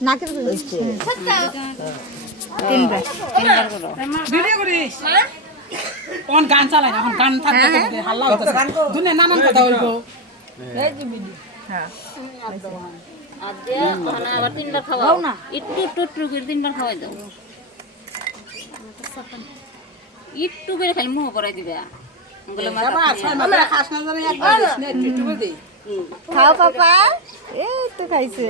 নাকের তিনবার করো ভিডিও করিস কোন গান চালাই না এখন গান থাকবে হাল্লা হচ্ছে দুনিয়া নানান কথা হইবো এই যে ভিডিও হ্যাঁ আবার তিনবার খাওয়াও না একটু একটু একটু করে তিনবার খাওয়াই দাও একটু করে খালি মুখ পরাই দিবে খাও পাপা এই তো খাইছে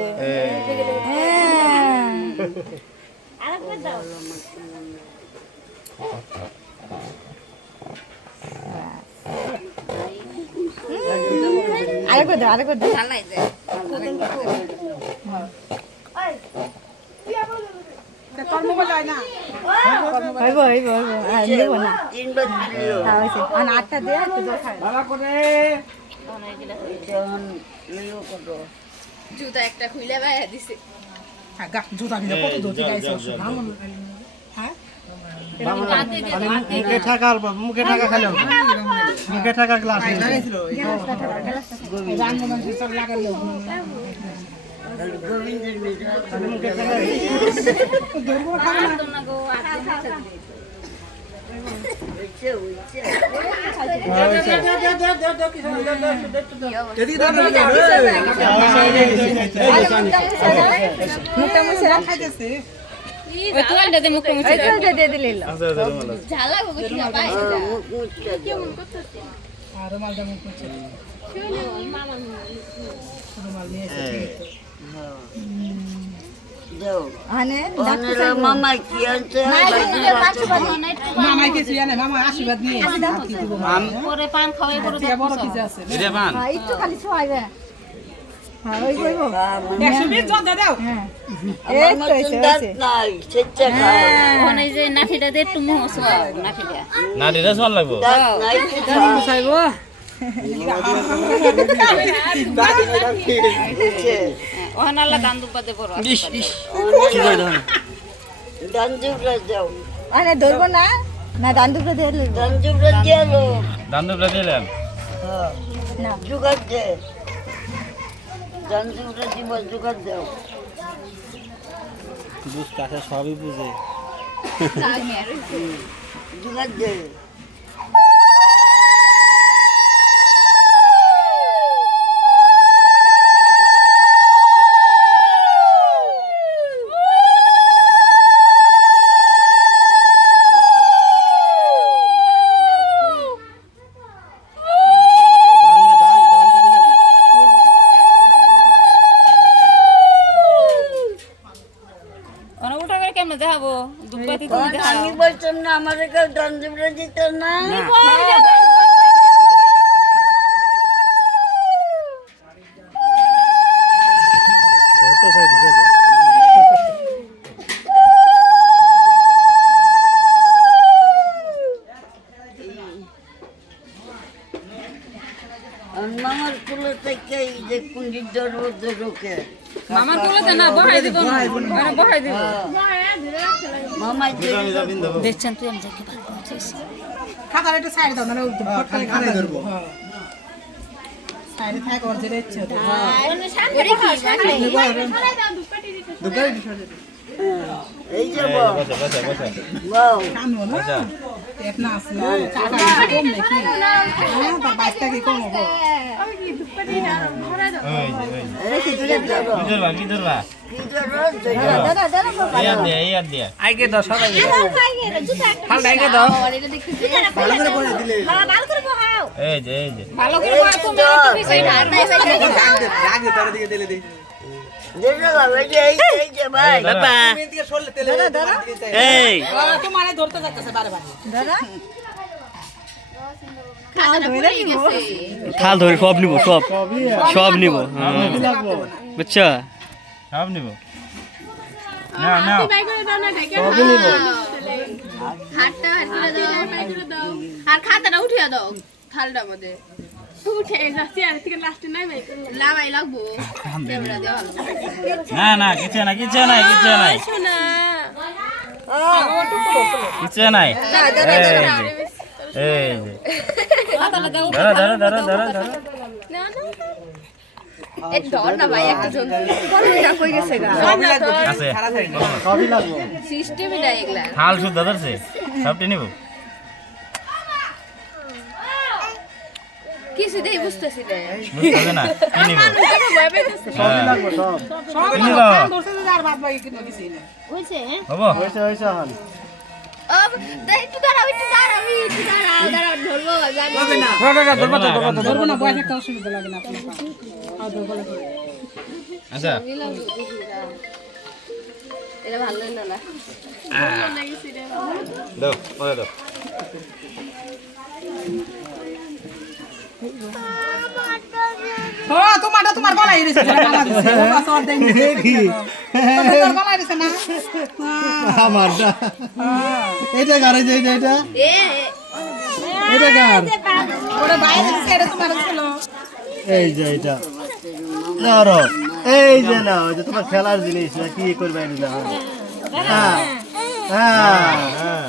আরেকবার দাও আরেকবার দাও হইব হইব হইব আর নেব না হয়েছে আটটা দিয়ে একটু জল খাই জুতা একটা খুলে বাইরে দিছে জুতা কিনে কত ধরতে গাইছে হ্যাঁ মুখে ঠাকা মুখে ঠাকা খেলাম মুখে ঠাকা গ্লাস লাগাইছিল রাঙ্গমান সব লাগাইলো মুখটা মুছে খাইতেছে ওই তোয়ালটা দিয়ে মুখটা মুছে দাও দিয়ে দিলে ঝালা গো কি না পাই কেমন করতেছে আর রুমালটা মুখ মুছে রুমাল নিয়ে এসে আনে মামা কি আনছে মামা কিছু জানে মামা আশীর্বাদ নিয়ে পরে পান খাওয়াই করে বড় কিছু আছে একটু খালি ছোঁয়াইবে হ্যাঁ ওই কইবো 120 জন দাও এই তো এসে নাই সেটা খায় ওখানে যে নাঠিটা দিয়ে একটু মুখ ছোঁয়াও নাঠিটা নাটিটা সল লাগবো নাই মুছাইবো ওখানে আল্লাহ দান দুব্বা দিয়ে বড় ইস ইস কি কই দাও দাঞ্জুরা যাও আনে ধরবো না না দান্দুকে দিয়ে দিলে দাঞ্জুরা গেলো দান্দুবলা দিলেন না জুগার দে দাঞ্জুরা দিব জুগার দাও বুঝতে আসে সবই বুঝে জুগার দে ওখানে উঠা করে কেমন দেখাবো দুব্বাতি তুমি দেখাও আমি বলতাম না আমাদের কেউ দাঞ্জুরা দিত না ধরতে চাই দিছে মামার কুলো থেকে এই যে কুঞ্জির দরবদ্ধ ঢোকে মামার কোলেতে না বহাই দিব না বহাই দিব মামা দেখছেন তুই আমি যাকে ভালো পৌঁছেছি খাতার একটু সাইড দাও না ফটকালে খাতায় ধরবো সাইডে থাক ওর যেটা ইচ্ছে হতো এই যে বসে বসে বসে বাউ কানবো না আচ্ছা পেট না আসলে টাকা কম নাকি হ্যাঁ তার 22 টাকা কম হবো ওই কি ধরবা কি ধরো দাদা দাদা এই আর দিয়া আইকে দাও সবাই হাল আইকে দাও ভালো করে বলে দিলে এই যে ভালো করে বল তুমি একটু পিছাই না রাগে তার দিকে দিলে দে দেখো এই যে এই যে ভাই বাবা এই তোমারে ধরতে যাচ্ছে বারে বারে দাদা থাল ধরে সব নিব সব সব নিব বুঝছো সব নিব না না হাতটা দাও আর খাতাটা উঠিয়ে দাও থালটার মধ্যে উঠে যাচ্ছি আর থেকে লাস্টে নাই লাভাই লাগবো ক্যামেরা দেওয়া না না কিছু না কিছু নাই কিছু নাই শোনা কিছু নাই এই যে ধরো ধরো ধরো ধরো ধরো না না এই ধর না ভাই একটা জন এটা কই গেছে গা আছে সবই লাগবো সিস্টেমই নাই এগুলা থাল শুদ্ধ ধরছে সবটি নিব কিছু দেই বুঝতেছি না বুঝতে না কি নিব ভয় পাইতেছে সবই লাগবো সব সব নিব। কান ধরছে যে আর বাদ বাকি কিনে দিছি না হইছে হবো হয়েছে হয়েছে হন একটু দাঁড়াও দাঁড়াও ধরবো জানি ধরবো না বয়স একটা অসুবিধা লাগে না আপনার ধরবো লাগে আচ্ছা এটা ভালো না না দাও পরে দাও ও তোমার গলায় দিছে বাবা দিছে বাবা সর দেই কি তোমার গলায় দিছে না আমারটা এটা গাড়ি যে এটা এ এটা কার ওরে বাইরে দিছে এটা তোমার ছিল এই যে এটা ধরো এই যে না ওই যে তোমার খেলার জিনিস না কি করবে এটা হ্যাঁ হ্যাঁ হ্যাঁ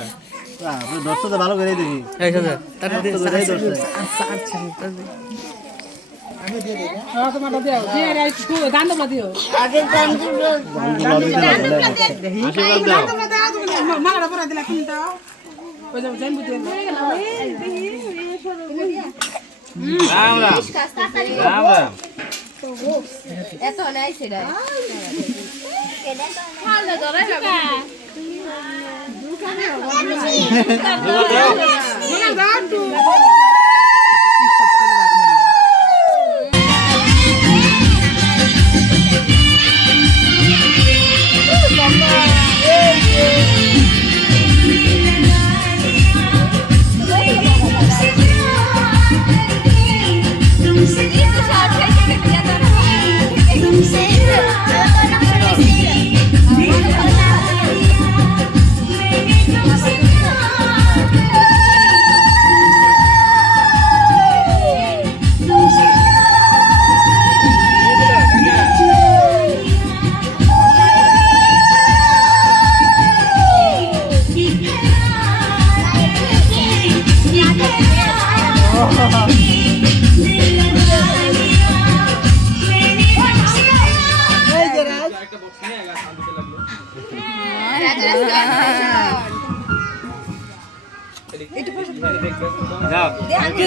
আপনি দর্শক তো ভালো করে দেখি তোমার দিও যে একটু গান তোমরা দিও আগে গানগুলো মালাটা পরা দিলা কিন দাও ওই যাও জাইম বুঝে রাম রাম রাম রাম এত নাই সেটা ভালো ধরে লাগা যাও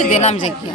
দিলাম যে কি